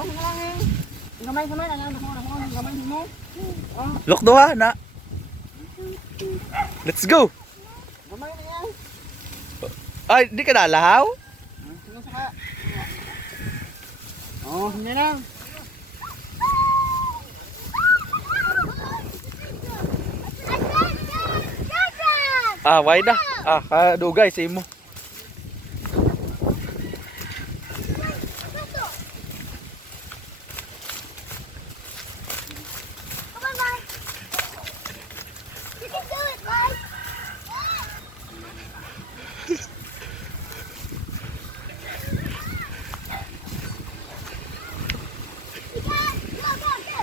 Oh, sige lang eh. Gamay-gamay lang yan. Gamay mo. Oh, Look duha na. Let's go. gamay na yan. Ay, di ka nalahaw? Sige saka. Oh, sige lang. Ah, why na? Ah, kadugay sa imo. Come on, Mike. You can do it, Mike. You can. Go, go, go.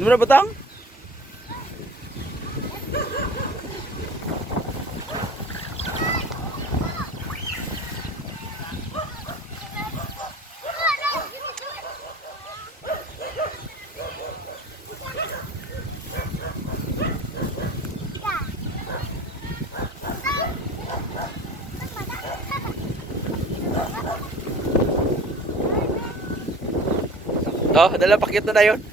Di mo na batang? Oh, dala pakit na yun.